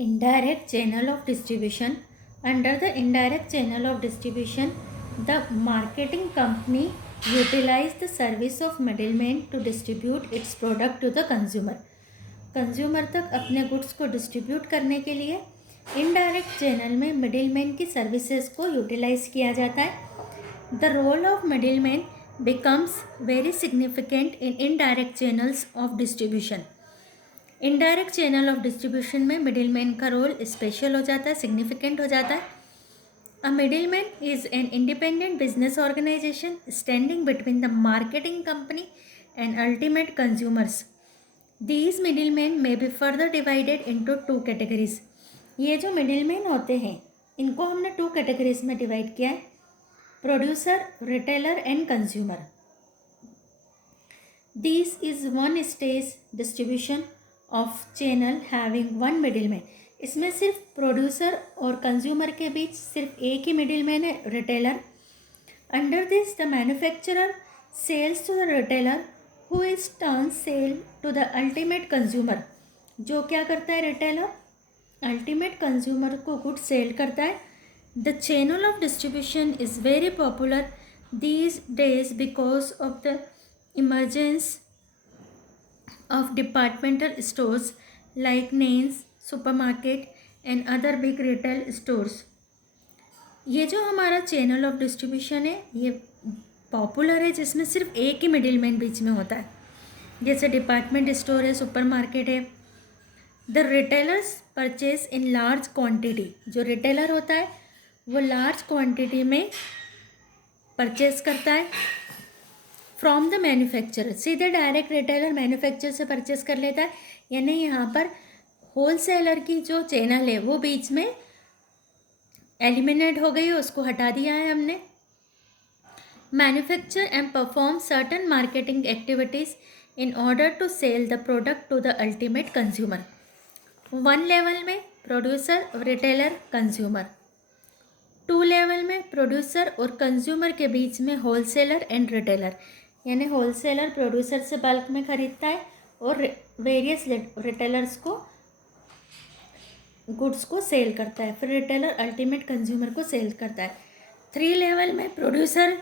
Indirect channel of distribution. Under the indirect channel of distribution, the marketing company utilize the service of middleman to distribute its product to the consumer. Consumer तक अपने goods को distribute करने के लिए indirect channel में middleman की services को utilise किया जाता है. The role of middleman becomes very significant in indirect channels of distribution. Indirect channel of distribution में मिडिलमैन का रोल स्पेशल हो जाता है, सिग्निफिकेंट हो जाता है. A middleman is an independent business organisation standing between the marketing company and ultimate consumers. These middleman may be further divided into 2 categories. ये जो मिडिलमैन होते हैं इनको हमने 2 कैटेगरीज में डिवाइड किया है, producer, retailer and consumer. This is one stage distribution of channel having one middleman. इसमें सिर्फ प्रोड्यूसर और कंज्यूमर के बीच सिर्फ एक ही मिडिलमैन है, retailer. Under this the manufacturer sales to the retailer who is turn sell to the ultimate consumer. जो क्या करता है रिटेलर, अल्टीमेट कंज्यूमर को गुड सेल करता है. The channel of distribution is very popular these days because of the emergence of departmental stores like Nains, supermarket and other big retail stores. ये जो हमारा चैनल ऑफ डिस्ट्रीब्यूशन है ये popular है, जिसमें सिर्फ एक ही मिडिलमैन बीच में होता है. जैसे डिपार्टमेंट स्टोर है, सुपरमार्केट है. The retailers purchase in large quantity. जो रिटेलर होता है वो लार्ज क्वांटिटी में परचेज करता है फ्रॉम द मैन्युफैक्चरर. सीधे डायरेक्ट रिटेलर मैन्युफैक्चरर से परचेस कर लेता है, यानी यहाँ पर होलसेलर की जो चैनल है वो बीच में एलिमिनेट हो गई है, उसको हटा दिया है हमने. Manufacture and perform certain marketing activities in order to sell the product to the ultimate consumer. 1 level में प्रोड्यूसर, रिटेलर, कंज्यूमर. 2 लेवल में प्रोड्यूसर और कंज्यूमर के बीच में होलसेलर एंड रिटेलर, यानी होलसेलर प्रोड्यूसर से बल्क में ख़रीदता है और वेरियस रिटेलर्स को गुड्स को सेल करता है. फिर रिटेलर अल्टीमेट कंज्यूमर को सेल करता है. 3 लेवल में प्रोड्यूसर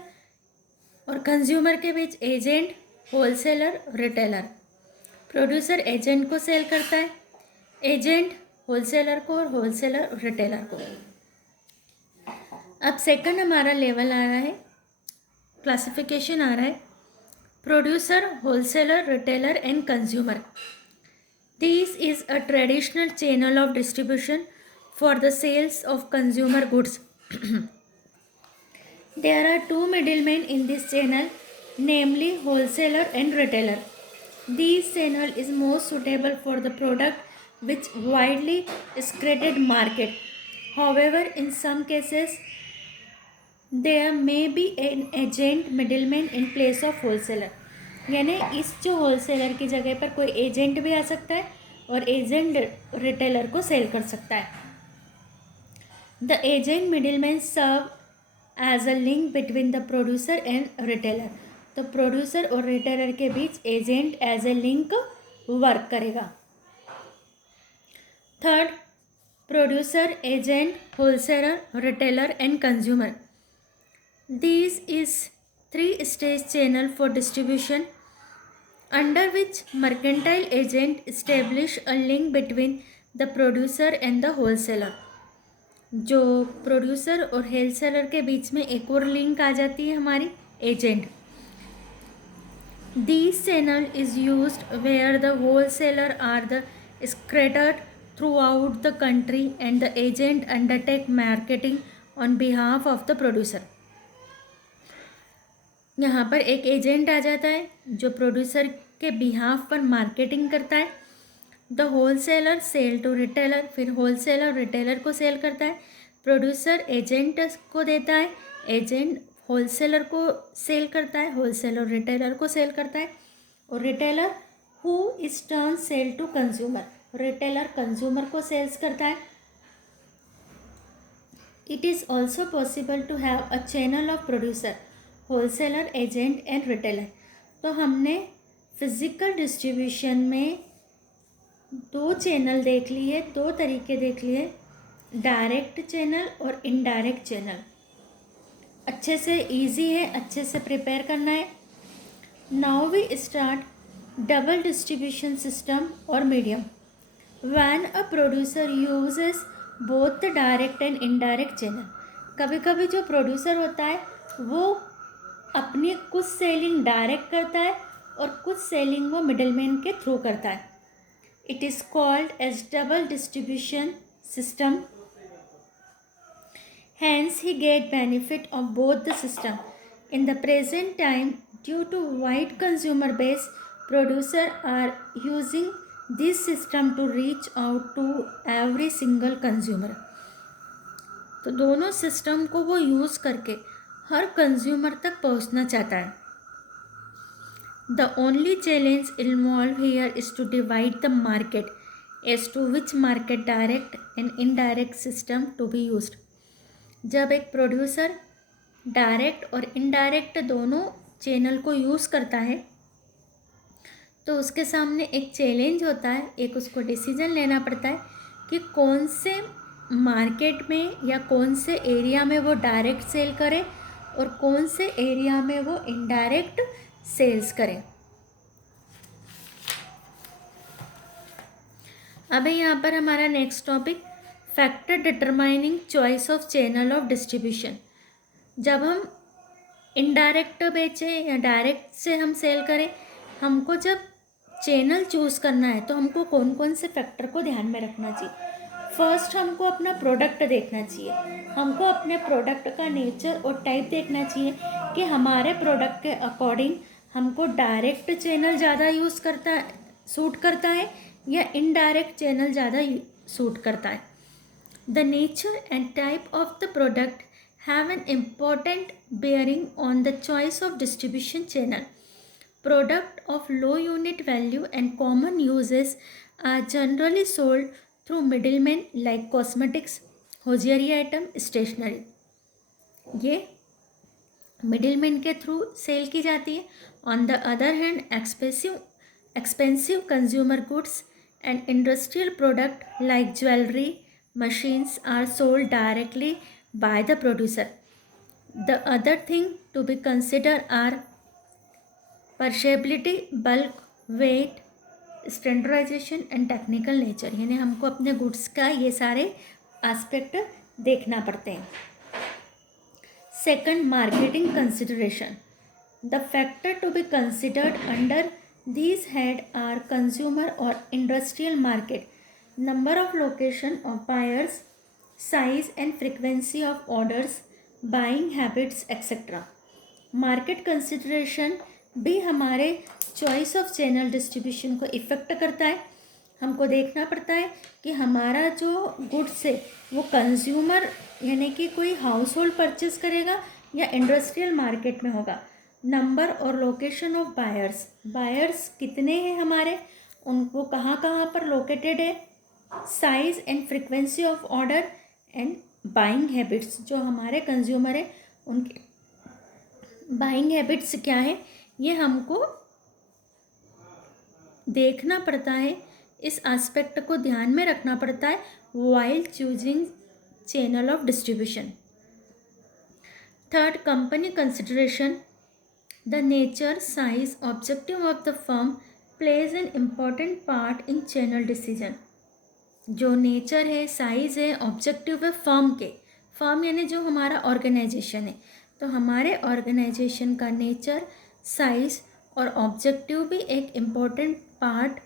और कंज्यूमर के बीच agent, wholesaler, retailer. Producer agent को सेल करता है, एजेंट होलसेलर को और होलसेलर रिटेलर को. अब सेकंड हमारा लेवल आ रहा है, क्लासिफिकेशन आ रहा है, producer, wholesaler, retailer and consumer. This is a traditional channel of distribution for the sales of consumer goods. There are 2 middleman in this channel, namely wholesaler and retailer. This channel is most suitable for the product which widely spreaded market. However, in some cases there may be an agent middleman in place of wholesaler. यानी इस जो wholesaler की जगह पर कोई agent भी आ सकता है और एजेंट रिटेलर को सेल कर सकता है. The agent middleman serve as a link between the producer and retailer. तो प्रोड्यूसर और रिटेलर के बीच agent as a link work करेगा. Third, producer, agent, wholesaler, retailer and consumer. This is 3 stage channel for distribution under which mercantile agent establish a link between the producer and the wholesaler. जो producer और wholesaler के बीच में एक और link आ जाती है हमारी, agent. This channel is used where the wholesaler are the scattered throughout the country and the agent undertake marketing on behalf of the producer. यहाँ पर एक एजेंट आ जाता है जो प्रोड्यूसर के बिहाफ पर मार्केटिंग करता है. The wholesaler sell to retailer. फिर होलसेलर रिटेलर को सेल करता है. प्रोड्यूसर एजेंट को देता है, एजेंट होलसेलर को सेल करता है, होलसेलर रिटेलर को सेल करता है. और retailer who is turn sell to consumer. Retailer consumer को सेल्स करता है. It is also possible to have a channel of producer, wholesaler, agent and retailer. तो हमने फिज़िकल डिस्ट्रीब्यूशन में दो चैनल देख लिए, दो तरीके देख लिए, डायरेक्ट चैनल और इनडायरेक्ट चैनल। अच्छे से इजी है, अच्छे से प्रिपेयर करना है। Now we start double distribution system और medium. When a producer uses both the direct and indirect channel, कभी कभी जो प्रोड्यूसर होता है वो अपनी कुछ सेलिंग डायरेक्ट करता है और कुछ सेलिंग वो मिडलमैन के थ्रू करता है। It is called as double distribution system. Hence, he get benefit of both the system. In the present time, due to wide consumer base, producers are using this system to reach out to every single consumer. तो दोनों system को वो use करके हर consumer तक पहुंचना चाहता है। The only challenge involved here is to divide the market as to which market direct and indirect system to be used. जब एक प्रोड्यूसर डायरेक्ट और इनडायरेक्ट दोनों चैनल को यूज़ करता है तो उसके सामने एक चैलेंज होता है, एक उसको डिसीजन लेना पड़ता है कि कौन से मार्केट में या कौन से एरिया में वो डायरेक्ट सेल करे और कौन से एरिया में वो इनडायरेक्ट सेल्स करे। अभी यहाँ पर हमारा next topic, factor determining choice of channel of distribution. जब हम इनडायरेक्ट बेचें या डायरेक्ट से हम सेल करें, हमको जब चैनल चूज़ करना है तो हमको कौन कौन से फैक्टर को ध्यान में रखना चाहिए। फर्स्ट हमको अपना प्रोडक्ट देखना चाहिए, हमको अपने प्रोडक्ट का नेचर और टाइप देखना चाहिए कि हमारे प्रोडक्ट के अकॉर्डिंग हमको डायरेक्ट चैनल ज़्यादा यूज़ करता है, सूट करता है या इनडायरेक्ट चैनल ज़्यादा सूट करता है। The nature and type of the product have an important bearing on the choice of distribution channel. Product of low unit value and common uses are generally sold through middlemen like cosmetics, hosiery item, stationery. ये middleman के through cell की जाती है। On the other hand expensive consumer goods and industrial product like jewellery, machines are sold directly by the producer. The other thing to be considered are perishability, bulk, weight, standardization and technical nature. यानी हमको अपने goods का ये सारे aspect देखना पड़ते हैं। Second, marketing consideration. The factor to be considered under these head are consumer or industrial market, number of location of buyers, size and frequency of orders, buying habits etc. Market consideration भी हमारे choice of channel distribution को effect करता है। हमको देखना पड़ता है कि हमारा जो गुड्स है वो कंज्यूमर यानी कि कोई हाउस होल्ड परचेस करेगा या इंडस्ट्रियल मार्केट में होगा। नंबर और लोकेशन ऑफ बायर्स कितने हैं हमारे, उनको कहाँ कहाँ पर लोकेटेड है, size and frequency of order and buying habits, जो हमारे कंज्यूमर है उनके बाइंग हैबिट्स क्या है, ये हमको देखना पड़ता है। इस एस्पेक्ट को ध्यान में रखना पड़ता है while choosing channel of distribution. Third, company consideration. The nature, size, objective of the firm plays an important part in channel decision. जो नेचर है, साइज़ है, ऑब्जेक्टिव है फर्म के, फर्म यानी जो हमारा ऑर्गेनाइजेशन है, तो हमारे ऑर्गेनाइजेशन का नेचर, साइज़ और ऑब्जेक्टिव भी एक इम्पॉर्टेंट पार्ट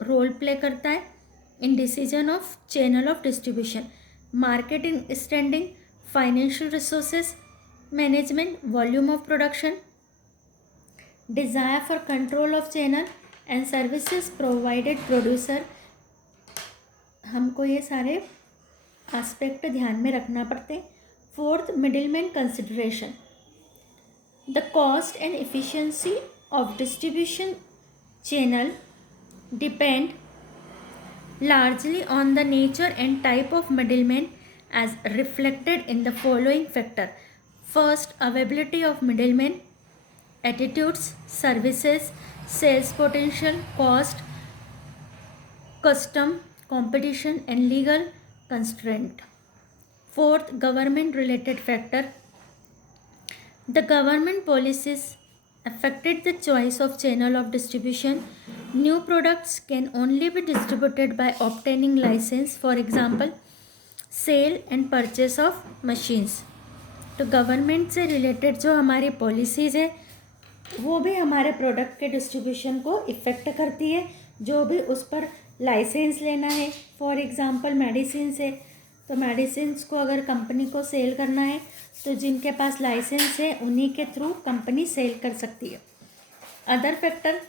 रोल प्ले करता है in decision of channel of distribution. Marketing standing, financial resources management, volume of production, desire for control of channel and services provided producer. हमको ये सारे aspect ध्यान में रखना पड़ते हैं। Fourth, middleman consideration. The cost and efficiency of distribution channel depend largely on the nature and type of middleman as reflected in the following factor. First, availability of middlemen, attitudes, services, sales potential, cost, custom, competition and legal constraint. Fourth, government related factor. The government policies affected the choice of channel of distribution. New products can only be distributed by obtaining license, for example, sale and purchase of machines. तो government से related जो हमारी policies है वो भी हमारे product के distribution को इफ़ेक्ट करती है. जो भी उस पर लाइसेंस लेना है, फॉर एग्ज़ाम्पल मेडिसिन है, तो मेडिसिन्स को अगर कंपनी को सेल करना है तो जिनके पास लाइसेंस है उन्हीं के थ्रू कंपनी सेल कर सकती है. Other factor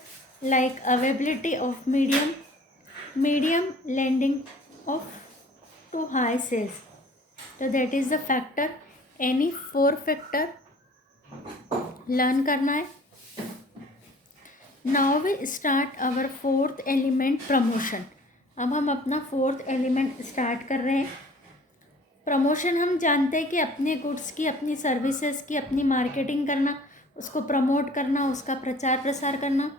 like availability of medium landing of to high sales. तो that is the factor. Any 4 factor learn करना है. Now we start our 4th element, promotion. अब हम अपना 4th एलिमेंट स्टार्ट कर रहे हैं. प्रमोशन हम जानते हैं कि अपने गुड्स की, अपनी सर्विसेज की अपनी मार्केटिंग करना, उसको प्रमोट करना, उसका प्रचार प्रसार करना.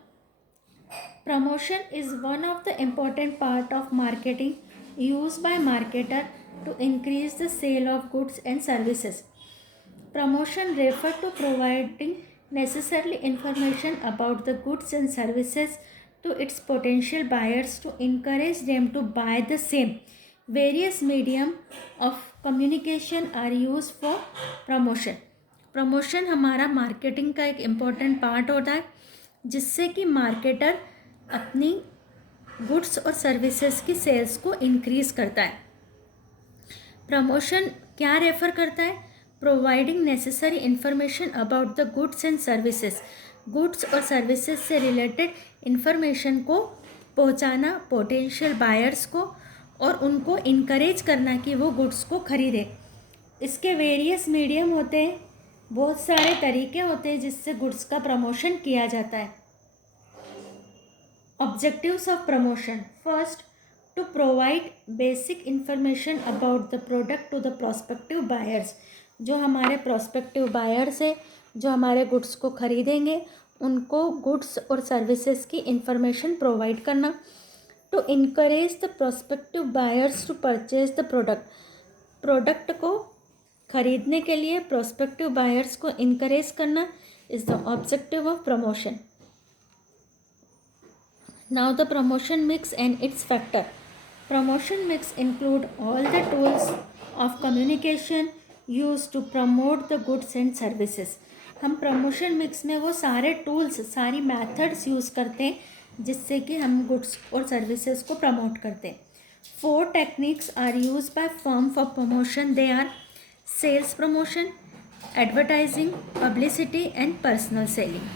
Promotion is one of the important part of marketing use by marketer to increase the sale of goods and services. Promotion refer to providing necessary information about the goods and services to its potential buyers to encourage them to buy the same. Various medium of communication are used for promotion. Promotion हमारा marketing का एक important part होता है जिससे कि marketer अपनी goods और services की सेल्स को इंक्रीज़ करता है. प्रमोशन क्या रेफ़र करता है? Providing necessary information about the goods and services. Goods और सर्विसेज से रिलेटेड इन्फॉर्मेशन को पहुंचाना पोटेंशियल बायर्स को और उनको इनकरेज करना कि वो गुड्स को ख़रीदें. इसके वेरियस मीडियम होते हैं, बहुत सारे तरीके होते हैं जिससे गुड्स का प्रमोशन किया जाता है. Objectives of promotion. First, to provide basic information about the product to the prospective buyers. जो हमारे प्रोस्पेक्टिव बायर्स है, जो हमारे गुड्स को ख़रीदेंगे, उनको गुड्स और सर्विसेज की इंफॉर्मेशन प्रोवाइड करना. To encourage the prospective buyers to purchase the product. Product को ख़रीदने के लिए प्रोस्पेक्टिव बायर्स को इनकरेज करना is the objective of promotion. Now the promotion mix and its factor. Promotion mix include all the tools of communication use to promote the goods and services. हम promotion mix में वो सारे tools, सारी methods use करते हैं जिससे कि हम गुड्स और सर्विसेज को प्रमोट करते हैं. 4 techniques are use by firm for promotion. They are sales promotion, advertising, publicity and personal selling.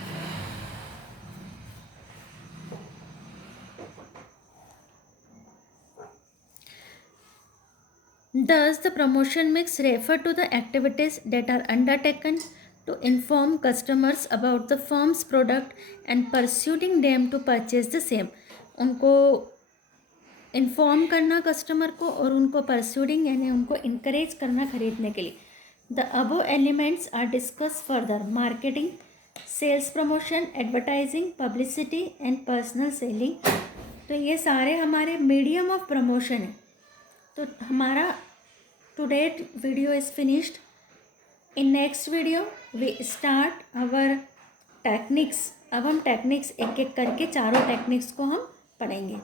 Thus, the promotion mix refer to the activities that are undertaken to inform customers about the firm's product and persuading them to purchase the same. उनको inform करना customer को और उनको परस्यूडिंग यानी उनको encourage करना खरीदने के लिए. The above elements are discuss further. Marketing, sales promotion, advertising, publicity and personal selling. तो ये सारे हमारे मीडियम ऑफ प्रमोशन है. तो हमारा today video is finished. In next video we start our techniques. अब हम टेक्निक्स एक एक करके चारों टेक्निक्स को हम पढ़ेंगे.